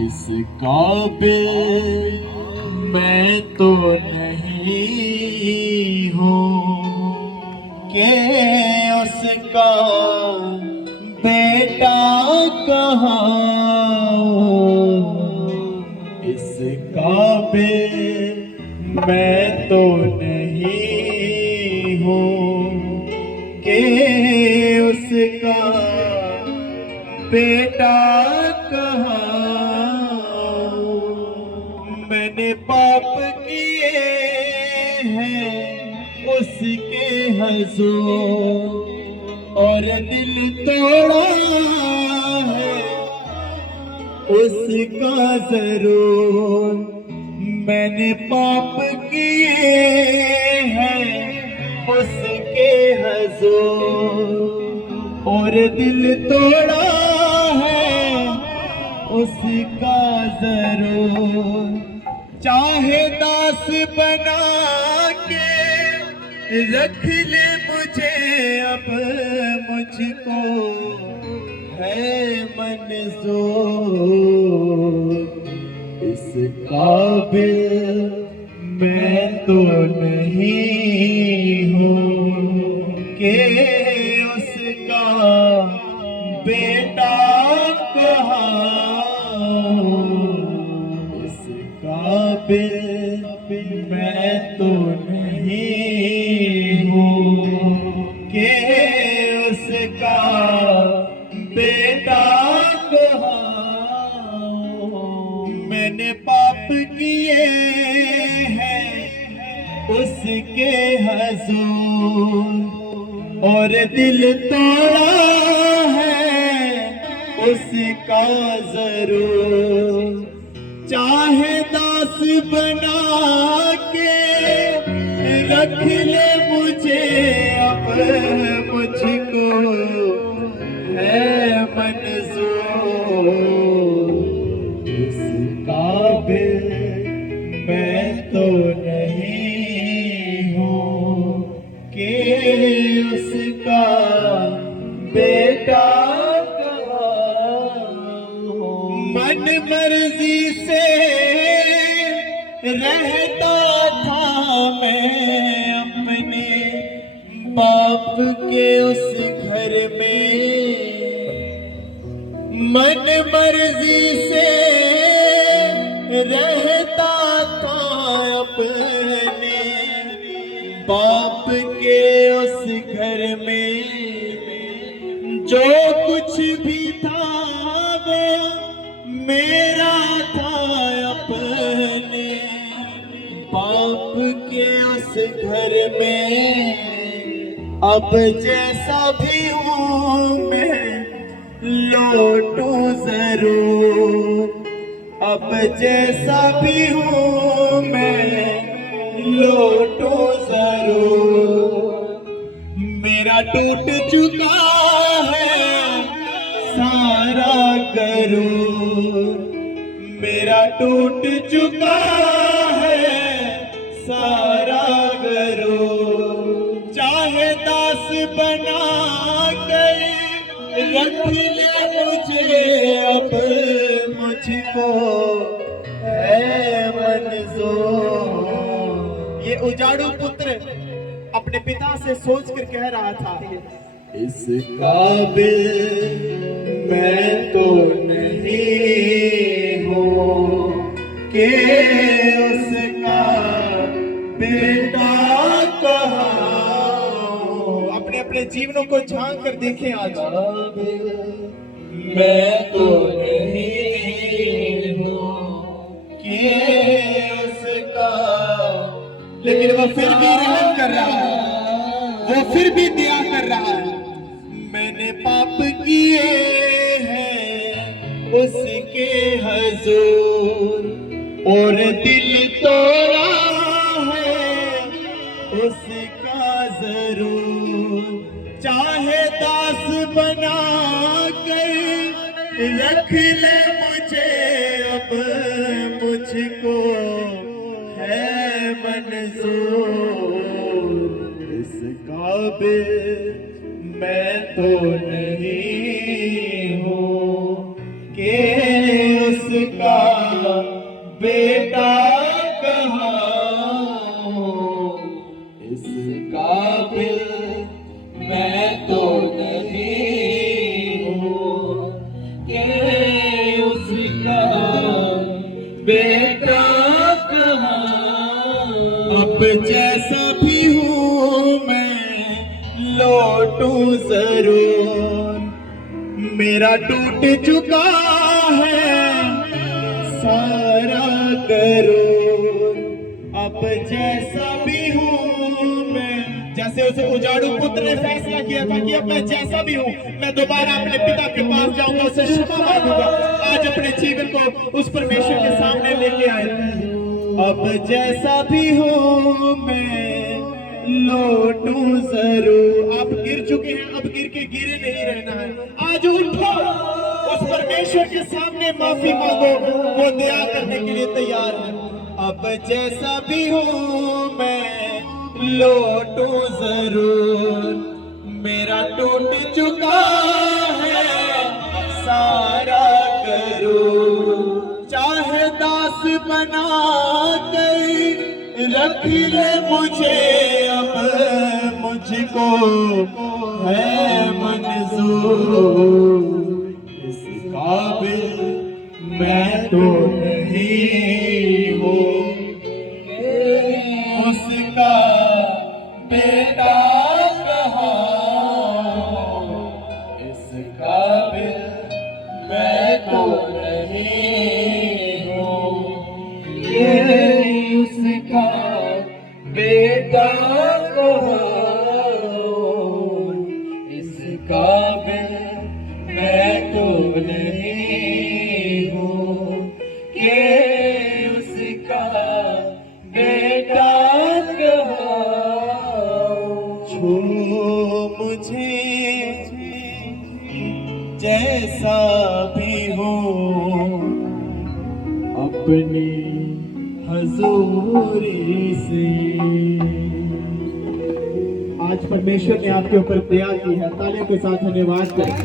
इस काबिल मैं तो नहीं हूँ कि उसका बेटा कहाऊँ। इस काबिल मैं तो नहीं हूँ कि उसका बेटा कहाऊँ। मैंने पाप किए हैं उसके हुज़ूर और दिल तोड़ा है उसका जरूर। मैंने पाप किए हैं उसके हुज़ूर और दिल तोड़ा है उसका जरूर। चाहे दास बना के रख ले मुझे, अब मुझको है मंजूर। इस काबिल मैं तो नहीं हूँ कि उसका बेटा कहाऊँ। इस काबिल मैं तो नहीं हूँ कि उसका बेटा कहाऊँ। मैंने पाप किए हैं उसके हुज़ूर और दिल तोड़ा है उसका जरूर। चाहे दास बना के रख ले मुझे, अब मुझको है मंजूर। इस काबिल मैं तो नहीं हूँ कि उसका बेटा कहाऊँ। मन मर्जी से रहता था मैं अपने बाप के उस घर में। मन मर्जी से रहता था अपने बाप के उस घर में। जो कुछ भी था वो मेरा था अपने बाप के उस घर में। अब जैसा भी हूँ मैं लौटूं जरूर। अब जैसा भी हूँ मैं लौटूं जरूर। मेरा टूट चुका है सारा गरूर। मेरा टूट चुका है सारा गरूर। चाहे दास बना कर रख ले मुझे, अब मुझको है मंजूर। ये उजाड़ू पुत्र अपने पिता से सोच कर कह रहा था, इस काबिल मैं तो नहीं हूँ कि उसका बेटा कहाऊँ। अपने अपने जीवनों को झांक कर देखें आज। मैं तो नहीं हूँ कि उसका, लेकिन वो फिर भी रहम कर रहा है, वो फिर भी दया कर रहा है। मैंने पाप किए हैं उसके हुज़ूर और दिल तोड़ा है उसका जरूर। चाहे दास बना कर रख ले मुझे, अब मुझको है मंजूर। इस काबिल मैं तो नहीं हूँ कि उसका उसका बेटा कहाँ, इस काबिल मैं तो नहीं हूँ कि उसका बेटा कहाँ। अब जैसा भी हूँ मैं लौटूं जरूर, मेरा टूट चुका है सारा करूर। अब जैसा भी हूँ मैं, जैसे उसे उजाड़ू पुत्र ने फैसला किया था कि अब मैं जैसा भी हूँ मैं दोबारा अपने पिता के पास जाऊंगा, उसे क्षमा मांगूंगा। आज अपने जीवन को उस परमेश्वर के सामने लेके आए। अब जैसा भी हूँ मैं लौटूं जरूर। आप गिर चुके हैं, अब गिर के गिरे नहीं रहना है। आज उठो, उस परमेश्वर के सामने माफी मांगो, वो दया करने के लिए तैयार है। अब जैसा भी हूँ मैं लौटूं जरूर, मेरा टूट चुका है सारा करूं। चाहे दास बना कर रख ले मुझे, अब मुझको है मंजूर। इस काबिल मैं तो नहीं हूँ उसका बेटा कहाँ, इस काबिल मैं तो नहीं हूँ ये उसका बेटा कहाँ, इस काबिल मैं तो नहीं हूँ कि उसका बेटा कहाँ। छू मुझे जैसा भी हूँ अपनी हजूरी से। आज परमेश्वर ने आपके ऊपर दया की है, तालियों के साथ धन्यवाद करें।